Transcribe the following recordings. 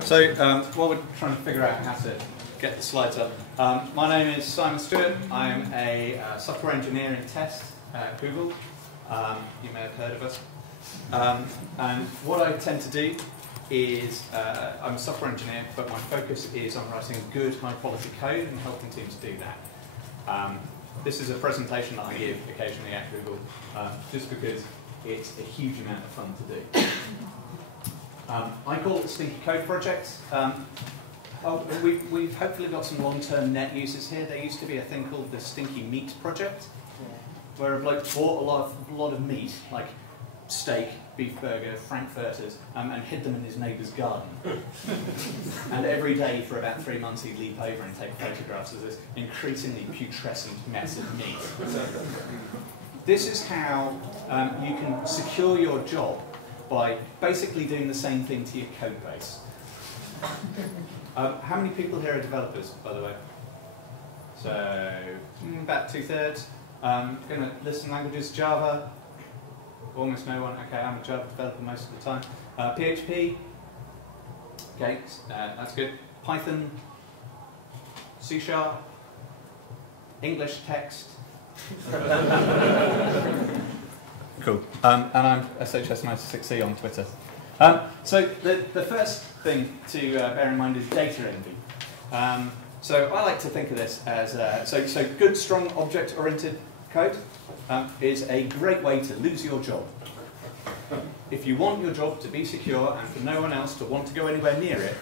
So while we're trying to figure out how to get the slides up, my name is Simon Stewart. I'm a software engineer in test at Google. You may have heard of us. And what I tend to do is, I'm a software engineer, but my focus is on writing good, high-quality code and helping teams do that. This is a presentation that I give occasionally at Google, just because it's a huge amount of fun to do. I call it Stinky Code Project. We've hopefully got some long-term net users here. There used to be a thing called the Stinky Meat Project, where a bloke bought a lot of meat, like steak, beef burger, frankfurters, and hid them in his neighbour's garden. And every day for about 3 months he'd leap over and take photographs of this increasingly putrescent mess of meat. This is how you can secure your job by basically doing the same thing to your code base. How many people here are developers, by the way? So, about 2/3. Going to list some languages. Java, almost no one. Okay, I'm a Java developer most of the time. PHP, okay, that's good. Python, C#, English text. Cool. And I'm SHS96C on Twitter. So the first thing to bear in mind is data envy. So I like to think of this as, so good, strong, object-oriented code is a great way to lose your job. If you want your job to be secure and for no one else to want to go anywhere near it,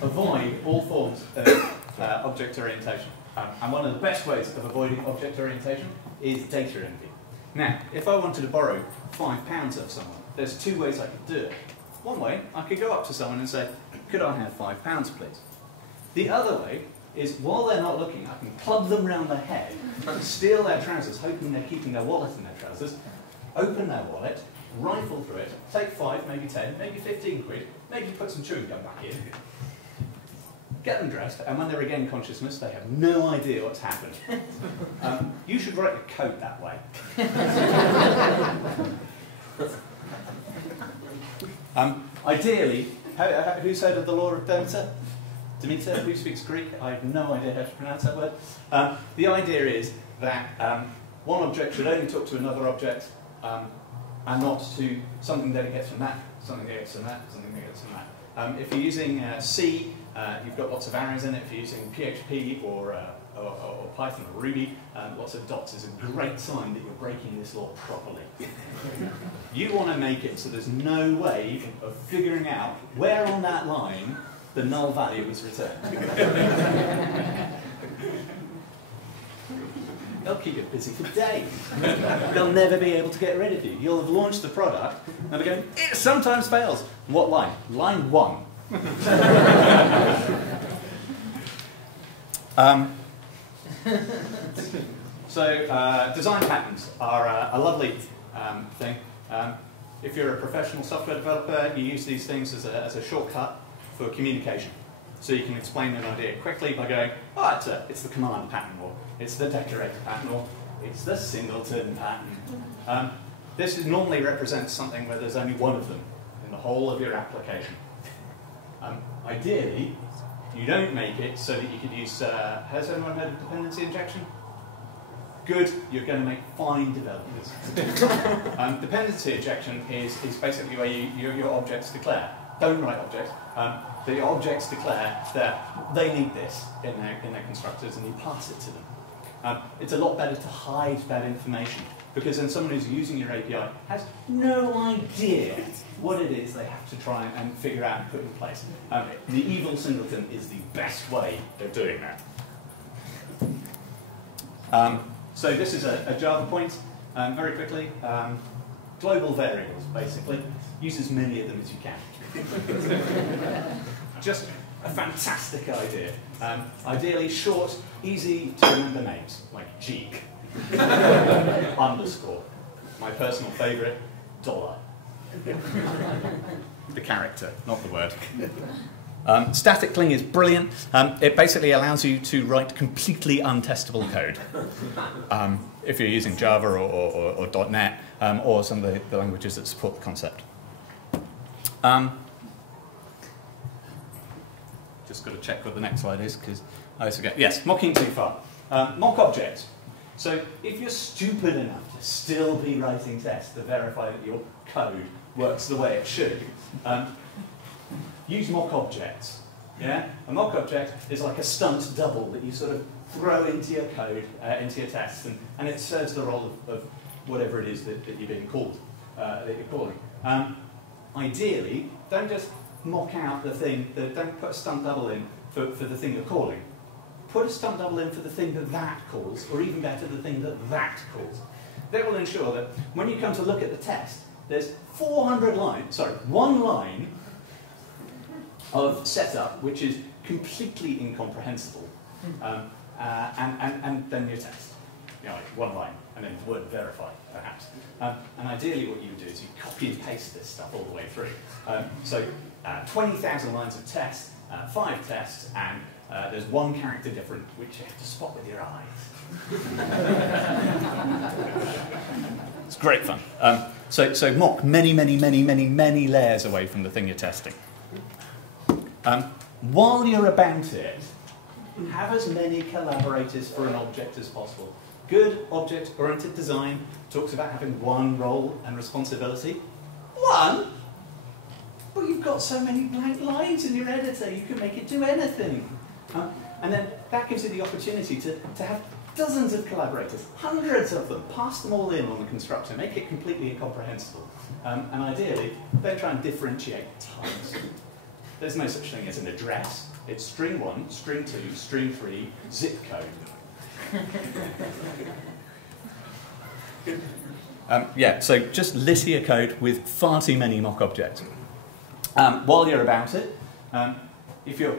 avoid all forms of object orientation. And one of the best ways of avoiding object orientation is data envy. Now, if I wanted to borrow £5 off someone, there's 2 ways I could do it. One way, I could go up to someone and say, could I have £5, please? The other way is, while they're not looking, I can club them round the head, steal their trousers, hoping they're keeping their wallet in their trousers, open their wallet, rifle through it, take 5, maybe 10, maybe 15 quid, maybe put some chewing gum back in, get them dressed, and when they regain consciousness, they have no idea what's happened. You should write your code that way. Ideally, who's heard of the law of Demeter? Demeter, who speaks Greek? I have no idea how to pronounce that word. The idea is that one object should only talk to another object, and not to something that it gets from that, something that it gets from that, something that it gets from that. If you're using C, you've got lots of arrows in it. If you're using PHP or Python or Ruby, lots of dots is a great sign that you're breaking this law properly. You want to make it so there's no way of figuring out where on that line the null value is returned. They'll keep you busy for days. They'll never be able to get rid of you. You'll have launched the product, and they're going, it sometimes fails. What line? Line 1. Design patterns are a lovely thing. If you're a professional software developer, you use these things as a shortcut for communication. So you can explain an idea quickly by going, oh, it's the command pattern, or it's the decorator pattern, or it's the singleton pattern. This normally represents something where there's only one of them in the whole of your application. Ideally, you don't make it so that you could use, has anyone heard of dependency injection? Good, you're going to make fine developers. Dependency injection is basically where your objects declare. Don't write objects. The objects declare that they need this in their constructors, and you pass it to them. It's a lot better to hide that information, because then someone who's using your API has no idea what it is they have to try and figure out and put in place. The evil singleton is the best way of doing that. So this is a Java point, very quickly. Global variables, basically. Use as many of them as you can. Just a fantastic idea. Ideally short, easy to remember names, like Jeek. Underscore. My personal favourite, $. The character, not the word. Static cling is brilliant. It basically allows you to write completely untestable code. If you're using Java or .NET or some of the languages that support the concept. got to check what the next slide is because I always forget. Yes, mocking too far. Mock objects. So if you're stupid enough to still be writing tests to verify that your code works the way it should, use mock objects. Yeah? A mock object is like a stunt double that you sort of throw into your code, into your tests, and it serves the role of whatever it is that you're being called, that you're calling. Ideally, don't just mock out the thing, don't put a stunt double in for the thing you're calling. Put a stunt double in for the thing that calls, or even better, the thing that calls. That will ensure that when you come to look at the test, there's 1 line of setup which is completely incomprehensible, and then your test. You know, like 1 line, and then the word verify, perhaps. And ideally what you would do is you copy and paste this stuff all the way through. So 20,000 lines of text, 5 tests, and there's 1 character different, which you have to spot with your eyes. It's great fun. So mock many layers away from the thing you're testing. While you're about it, have as many collaborators for an object as possible. Good object-oriented design talks about having 1 role and responsibility. 1? But you've got so many blank lines in your editor, you can make it do anything. And then that gives you the opportunity to have dozens of collaborators, hundreds of them, pass them all in on the constructor, make it completely incomprehensible. And ideally, don't try and differentiate types. There's no such thing as an address. It's string 1, string 2, string 3, zip code. Yeah, so just litter your code with far too many mock objects. While you're about it, if you're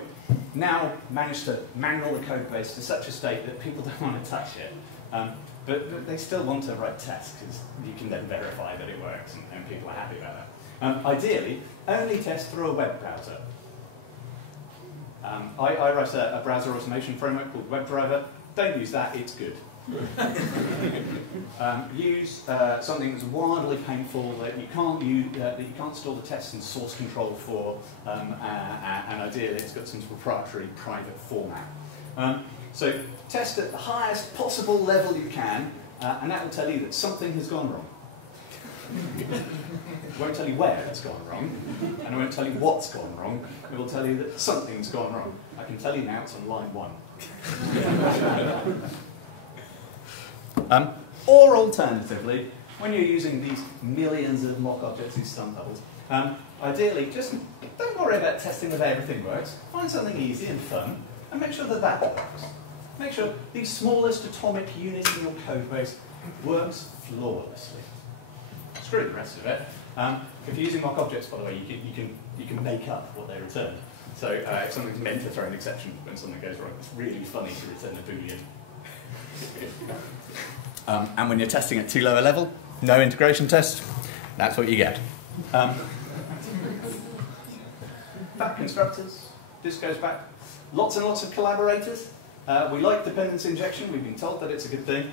now managed to mangle the code base to such a state that people don't want to touch it, but they still want to write tests because you can then verify that it works and people are happy about that. Ideally, only test through a web browser. I write a browser automation framework called WebDriver. Don't use that, it's good. Use something that's wildly painful that you can't use, that you can't store the tests in source control for, and ideally it's got some proprietary private format. So test at the highest possible level you can, and that will tell you that something has gone wrong. It won't tell you where it's gone wrong, and it won't tell you what's gone wrong. It will tell you that something's gone wrong. I can tell you now it's on line 1. Or alternatively, when you're using these millions of mock objects, these stunt doubles, ideally just don't worry about testing that everything works. Find something easy and fun, and make sure that that works. Make sure the smallest atomic unit in your code base works flawlessly. Screw the rest of it. If you're using mock objects, by the way, you can make up what they return. So if something's meant to throw an exception when something goes wrong, it's really funny to return a Boolean. And when you're testing at too low a level, no integration test, that's what you get. Fat constructors, this goes back. Lots and lots of collaborators. We like dependency injection, we've been told that it's a good thing.